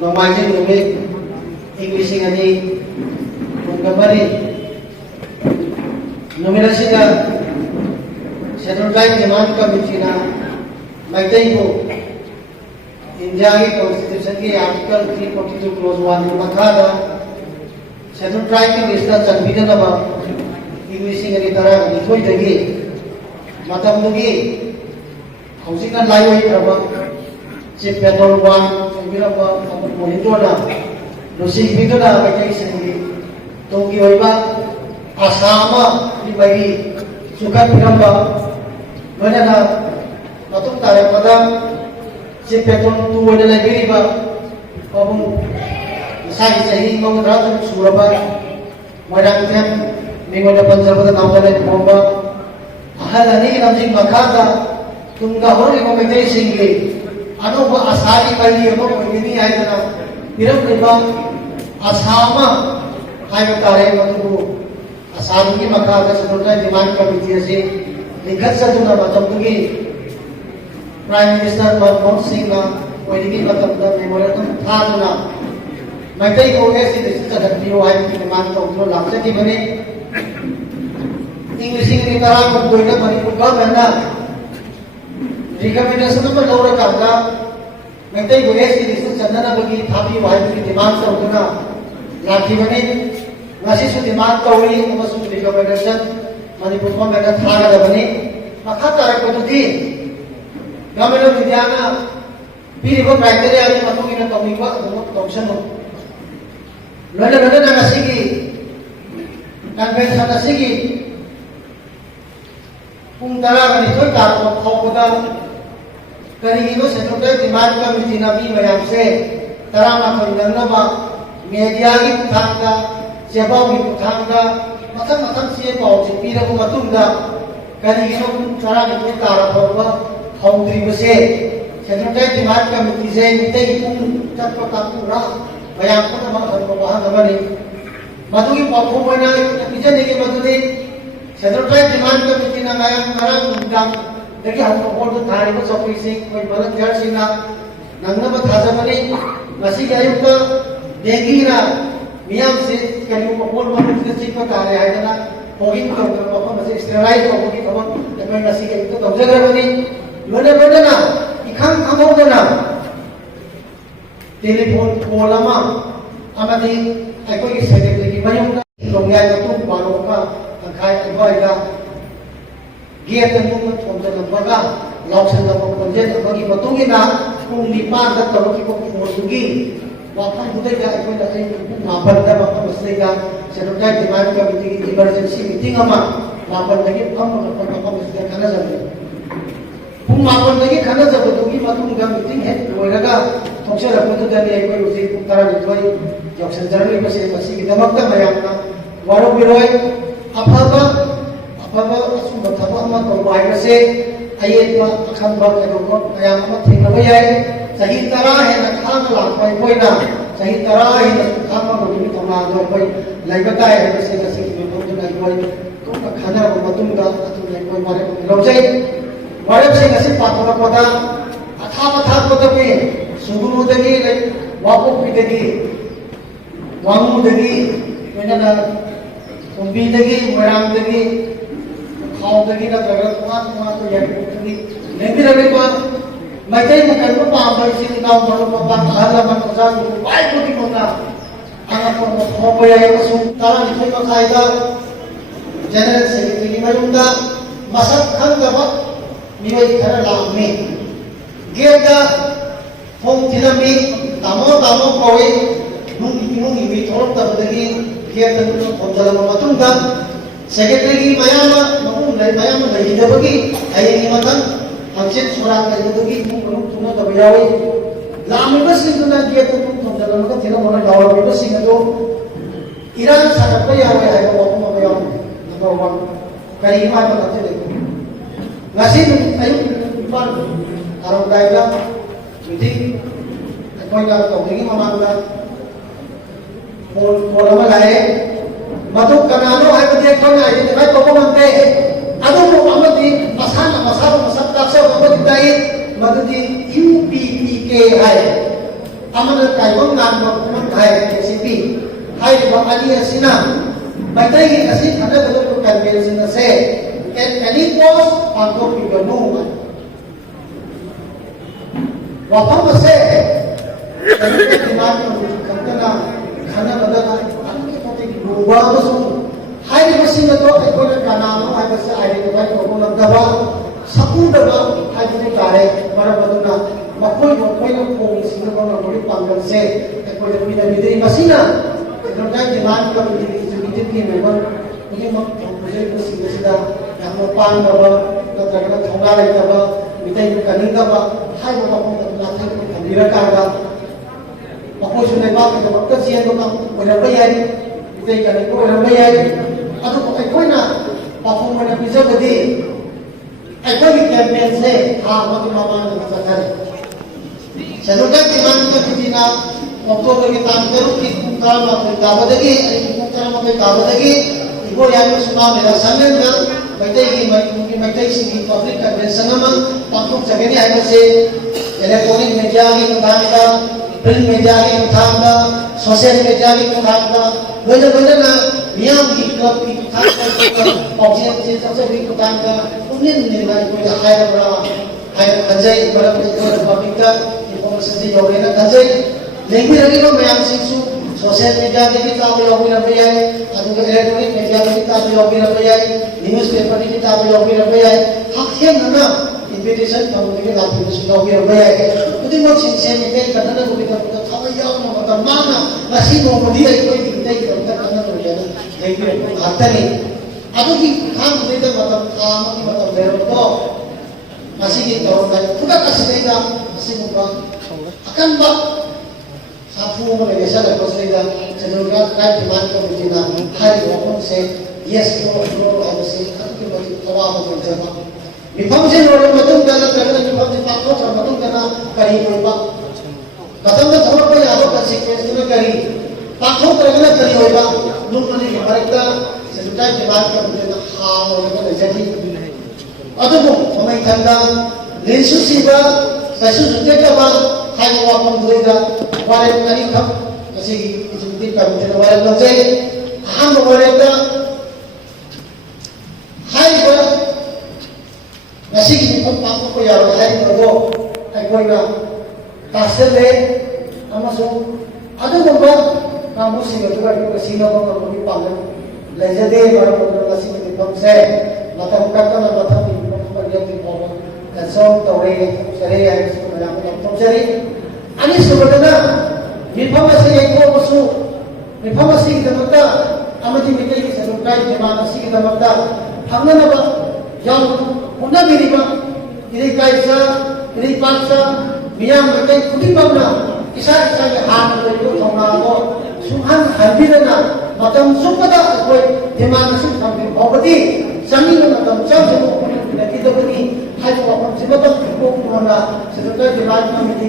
Nomaji Numi, Englishing Ani, Pungamari, Nominasina, Central Bank Demand Committee, Maitaibo, India Constitution Article 342 Clause 1 Makada, Central Bank Minister Sanvidan about Englishing Ani Tara, Nitoi Dagi, Matamugi, Housing and Library, Chief Petrol One, Birapa, Monitona, Lucy Vidona, Vacation, Tokyo, Asama, Libari, Sukat Piramba, Manana, Matum Tarapada, Chief Petrol 2 and Liberiba, Sai Sahi, Mongratan, Suraba, Madam, Mingoda Panzava, Namala, Bomba, Ahalani, Namjing Makata, Tunga Hori, Momentation. Ano ba asali kali mo ini ay na bilang iba asama ay tare mo asali ki makaka sa tulad demand committee si ligat sa tuna matapgi Prime Minister Manmohan Singh na pwede ki matapda memorandum tha na Maitai ko kasi sa dagdiyo ay demand ko lang sa di bane English ni tara ko doina mani ko na recommendation number laura karna mentai goes ki disu chandana bagi thapi wahai ki demand sa utna laki bane ngasi su demand ka uri amasu recommendation mani putma mena thaga da bane makha tarak ko di gamelo vidyana piri ko criteria ani matu ki na tomi ko option ho lole lole na ngasi ki convention ngasi ki pung tara kani thoi tar ko khoda करीबी central demand committee नबी ma'am से तराना फंदनबा media की पुथांगा सेबाव की पुथांगा मथन मथन से पाव से पीरबो मतुंगा करीबी तरा की तारा फौबा हौद्री बसे सेंट्रल डिमांड कमिटी से मिते की पुं तत्व तापुरा मैम को तमा खरबो वहां नबनी मधु की पखो बना पिजने के मधुदे सेंट्रल डिमांड कमिटी ना मैम करा उंगाम देखिए हम लोगों को थाने में सभी से कोई मदद कर सीना नंगना में थाजा बने नसी के आयुक्त देगी ना मियाँ से कहीं को बोल मदद से चीज़ पर तारे आए ना होगी तो पापा मसे स्टेराइज होगी तो मैं नसी के आयुक्त तो जगह बनी लोने ना इखान खामों ना टेलीफोन कॉलमा अमदी कोई सेक्रेटरी की बनी होगा लोग यार तो बालों का खाए अगवाएगा Giat yang pun contoh lembaga, lausan dalam proyek bagi betul na kung lipat dan kalau kita pun sugi, waktu kita juga ikut dari ngabar dan waktu mesti kan sebenarnya demand committee emergency meeting ama ngabar lagi kamu mesti kerana sahaja. Pun ngabar lagi kerana sahaja tu kita betul juga meeting है, लोग थोड़ा सा रखते हैं ये कोई उसी तरह निकले जब संचालन में से kita makta bayangkan walau biroy apa Bapa asumma thaba ma ko bai ka se ayetwa akhan ba ke ko ayam ma thing na bai sahi tara hai na khang la pai koi na sahi tara hai na khang ma ko ni thona do bai lai ka tai hai se ka se ki ko na koi ko ka khana ko matum da atu lai koi mare lo jai mare se ka se pa ko da atha ko da pe suguru dagi lai wapo pi dagi wangu dagi mena na umbi dagi marang dagi खाओ दगी ना जगह तुम्हारा तो ये कुछ नहीं रहे को मैं तो ये कर को पाँव पर इसी गाँव बड़ों को पाँव हल्ला मन को साथ बाइक को भी होता आना तो हो गया ये तो सुन तारा निकले को खाएगा जनरल सेक्रेटरी में उनका मसक खंड का वक्त निवे इधर लाभ में गिर का फोन जिला में तामो कोई नूंगी भी थोड़ा तब दगी गिर तक तो फोन जला में मतुंगा Secretary ki mayama maung lai mayama lai hidabagi ayang imatan hamsit surat lai hidabagi mung tuna tabayawi lami basi tuna dia tu dalam ka tira mana dawa basi ngado Iran sangat bayawi ay ko ko mabayaw number 1 kay ima ka tete ngasi ayu ipan arang daiga jadi koy na to ngi mamanga pol malay Matuk kanano ay pati ko na ay may pagpapante. Ano mo amati masal taksa ko pati tayo madudi UPPK ay amana kaibang nan ba kumang hai KCP hai ba ani asina maitai gi asi khana galo ko convention na se at any cost pangko piganu wapam se ani demand ko kantana khana badana ani ko te ruwa basu hai ba singa to ai ko na kana no ai ba se ai ko ko ko lagaba sakuda ba hai ni kare para baduna makoi makoi na ko singa ko na bori pangal se ko de pina bidei masina Kerana jemaat kami di sini memang ini mungkin bersih bersih yang mapan kaba, kerana thonga lagi kaba, minta itu kaning kaba, hai bapak pun tak latih pun kambira kaba. Aku sudah bawa ke dokter siang tu kan, boleh bayar, minta kaning tu boleh bayar. Atau pakai kau na, bapak mana bisa beri. Aku ni campaign se, mati mama nak cakap. Seluruh jemaat kami di sini Oktober kita terus kita makai kaba lagi, kita makai kaba lagi. Ibu yang semua melaksanakan kan, mungkin mereka sini public convention nama, takut segini ada se elektronik media ini kita, print media ini kita, sosial media ini kita, benar-benar na yang kita objek sesuatu kita, unin nilai kita higher kerja berapa public kan, informasi jauh ini kerja. Lagi lagi lo yang sisu sosial media kita boleh bayar, atau elektronik media kita boleh bayar, newspaper kita boleh bayar. Haknya mana invitation kamu kita lakukan sudah boleh bayar. Itu macam sih kita kadang-kadang kita tahu yang mana mana masih mau dia itu kita kadang-kadang boleh lagi harta ni. Atau kita kita macam kamu macam berapa masih kita orang sudah kasih kita masih muka akan bak Sapu mereka saya lepas leda, cenderung kai demand kami jina hari waktu se yes no ada se kan kita masih tawa macam macam. Bifam se orang betul dan terkena bifam se pakau sama betul kena kari berubah. Kata mereka thor apa ya apa sequence itu kari pakau terkena kari berubah. Lupa ni mereka sesuatu demand kami jina hal mereka jadi. Ataupun kami tanda lensu siapa sesuatu juga apa hai waktu mereka Walau kali kap masih itu kami tidak walau nanti ham mereka hai ber masih kita pakai ko ya hai berdo hai ko ina kasih le amasuk ada nomor kamu sih betul kan sih nomor kamu di panggil belajar deh baru masih di pangse mata kata mata di panggilan di panggilan dan so tahu seri yang sebenarnya aku seri Ani sebenarnya informasi yang kau masuk, informasi kita minta, amati kita ini sesuatu informasi kita minta, hamna apa? Yang punya minima, ini kaisa, ini paksa, biang mereka kuti bangna, kisah yang ham itu thongna ko, suhan habirana, macam sumpah koi informasi sampai obati, sambil macam jauh kita begini, hai waktu sebab tu kau mana sesuatu informasi